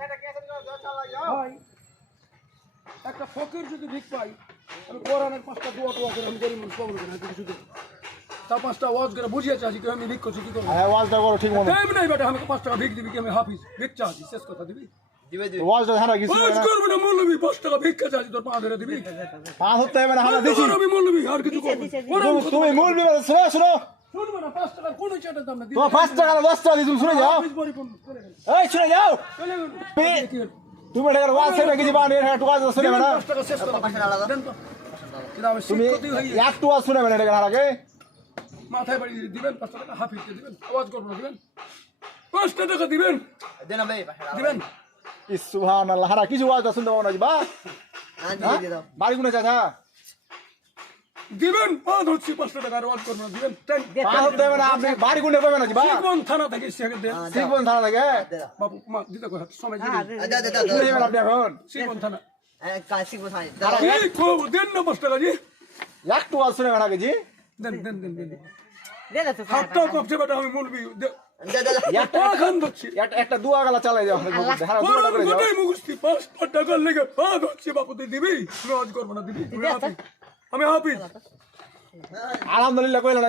ভাই একটা ফকির যদি ভিক পাই আমি কোরআনের 5টা দোয়া টোয়া করে আমি গরিব মানুষ পাবো না কিছু দেবো তা 5টা ওয়াজ করে বুঝিয়ে চাচ্ছি কি আমি ভিক করছি কি করবো হ্যাঁ ওয়াজটা করো ঠিক মতো টাইম নাই বেটা আমাকে 5 টাকা ভিক দিবি কি আমি হাফিজ ভিক চাচ্ছি শেষ কথা দিবি ওয়াজটা ধারা কিছু ওয়াজ করবো না মৌলবি 5 টাকা ভিক্ষা চাচ্ছি তোর পা ধরে দিবি পাঁচ হতে হবে না আমরা দেখি আমি মৌলবি আর কিছু করবো তুমি মূল বিবাদ শুনো শুনো শুনবো না 5 টাকার কোনো চাটের দাম না তোমার 5 টাকা 10 টাকা তুমি শুনে যাও এই শুনে যাও তুমি এটা ওয়াজ সেটা কিছু বানিয়ে এটা ওয়াজ শুনে না তুমি একটু ওয়াজ শুনে না এটা আগে মাথায় বাড়ি দিবেন 5 টাকা হাফিজকে দিবেন আওয়াজ করবো না দিবেন 5 টাকা দিবেন দেন ভাই দিবেন সুবহানাল্লাহ হারা কিছু ওয়াজ শুনতে পাবো না বা বাড়ি গুনে চাচা দিবেন হচ্ছে 5 টাকা আওয়াজ করবো না দিবেন পাঁচ হতে হবে না আপনি বাড়ি গুনে পাবেন না বা কোন থানা থেকে শেখে দেন শিবন থানা থেকে বাবু মা দিতে কই সময় শুনে যাবেন আপনি এখন শিবন থানা কাশি বসাই এই কো দেন না 5 টাকা জি একটু ওয়াজ শুনে না কি দেন দেন দেন দেন দে দে তো হাতটা কপছে বেটা আমি বলবি দে দে একটা খান দিচ্ছি একটা দুয়া গালা চালাই যাও হারা দুয়া করে যাও কোথায় মুখস্তি 5 টাকা লেগে হচ্ছে বাপু তুই দিবি রোজ করবো না দিবি আমি হাফিজ আলহামদুলিল্লাহ কইলা